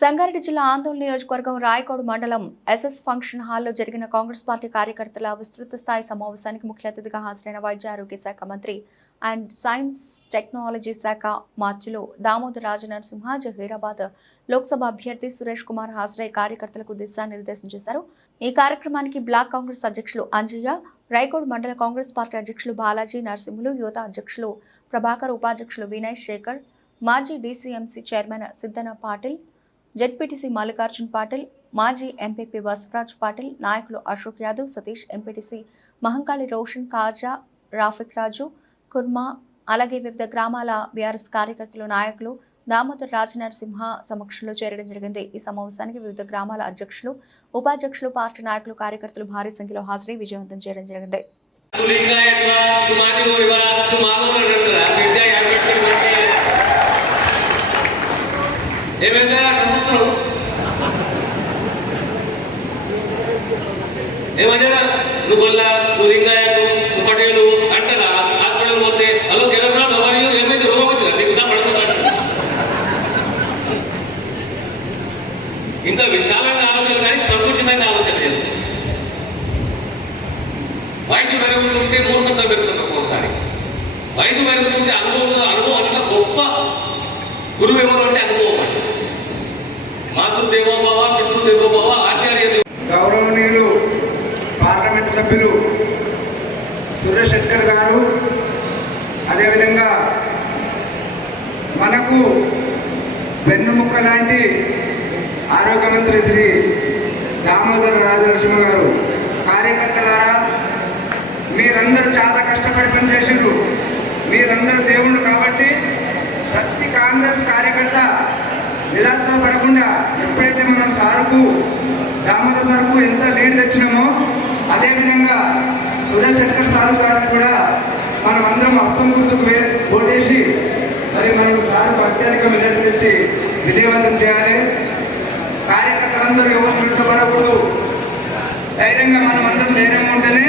సంగారెడ్డి జిల్లా ఆందోళన నియోజకవర్గం రాయకోడు మండలం ఎస్ఎస్ ఫంక్షన్ హాల్లో జరిగిన కాంగ్రెస్ పార్టీ కార్యకర్తల విస్తృత స్థాయి సమావేశానికి ముఖ్య అతిథిగా హాజరైన వైద్య ఆరోగ్య శాఖ మంత్రి అండ్ సైన్స్ టెక్నాలజీ శాఖ మార్చిలో దామోదర్ రాజనరసింహ, జహీరాబాద్ లోక్సభ అభ్యర్థి సురేష్ కుమార్ హాజరై కార్యకర్తలకు దిశానిర్దేశం చేశారు. ఈ కార్యక్రమానికి బ్లాక్ కాంగ్రెస్ అధ్యక్షులు అంజయ్య, రాయకోడు మండల కాంగ్రెస్ పార్టీ అధ్యక్షులు బాలాజీ నరసింహులు, యువత అధ్యక్షులు ప్రభాకర్, ఉపాధ్యక్షులు వినయ్ శేఖర్, మాజీ DCMC chairman Siddana Patil, ZPTC Mallikarjun Patil, మాజీ ఎంపీపీ బసవరాజ్ పాటిల్, నాయకులు అశోక్ యాదవ్, సతీష్, ఎంపీటీసీ మహంకాళి రోషన్, కాజా, రాఫిక్ రాజు, కుర్మా, అలాగే వివిధ గ్రామాల బీఆర్ఎస్ కార్యకర్తలు, నాయకులు దామోదర్ రాజనరసింహ సమక్షంలో చేరడం జరిగింది. ఈ సమావేశానికి వివిధ గ్రామాల అధ్యక్షులు, ఉపాధ్యక్షులు, పార్టీ నాయకులు, కార్యకర్తలు భారీ సంఖ్యలో హాజరై విజయవంతం చేయడం జరిగింది. ఏమన్నా నువ్వు గొల్లా, నువ్వు లింగాయతు, నువ్వు పటేలు అంటలా హాస్పిటల్ పోతే హలో తెలంగాణ మరియు ఏమైతే రోగం వచ్చిందా నీకు పడుకుంటాడు. ఇంత విశాలంగా ఆలోచన కానీ సంకుచితంగా ఆలోచన చేసుకో. వయసు పెరుగుతుంటే మూర్ఖత పెరుగుతుంది. ఒక్కోసారి వయసు పెరుగుతుంటే అనుభవం అంత గొప్ప గురువు ఎవరు అంటే అనుభవం అండి. మాతృదేవోభవ, పితృదేవోభవ, ఆచార్య గౌరవనీయులు పార్లమెంట్ సభ్యులు సురేష్ శెట్కర్ గారు, అదేవిధంగా మనకు వెన్నుముక్క లాంటి ఆరోగ్య మంత్రి శ్రీ దామోదర్ రాజనరసింహ గారు, కార్యకర్తలారా మీరందరూ చాలా కష్టపడి పనిచేసారు. మీరందరూ దేవుళ్ళు కాబట్టి ప్రతి కాంగ్రెస్ కార్యకర్త నిరాశపడకుండా ఎప్పుడైతే మనం సార్కు దామోదర్ సార్కు ఎంత లీడ్ తెచ్చినామో అదేవిధంగా సురేష్ శెట్కర్ సార్ గారు కూడా మనం అందరం హస్తం గుర్తుకు ఓటేసి మరి మనం సార్కు అత్యధిక మెజార్టీ తెచ్చి విజయవంతం చేయాలి. కార్యకర్తలందరూ ఎవరు నిలిచబడకూడదు.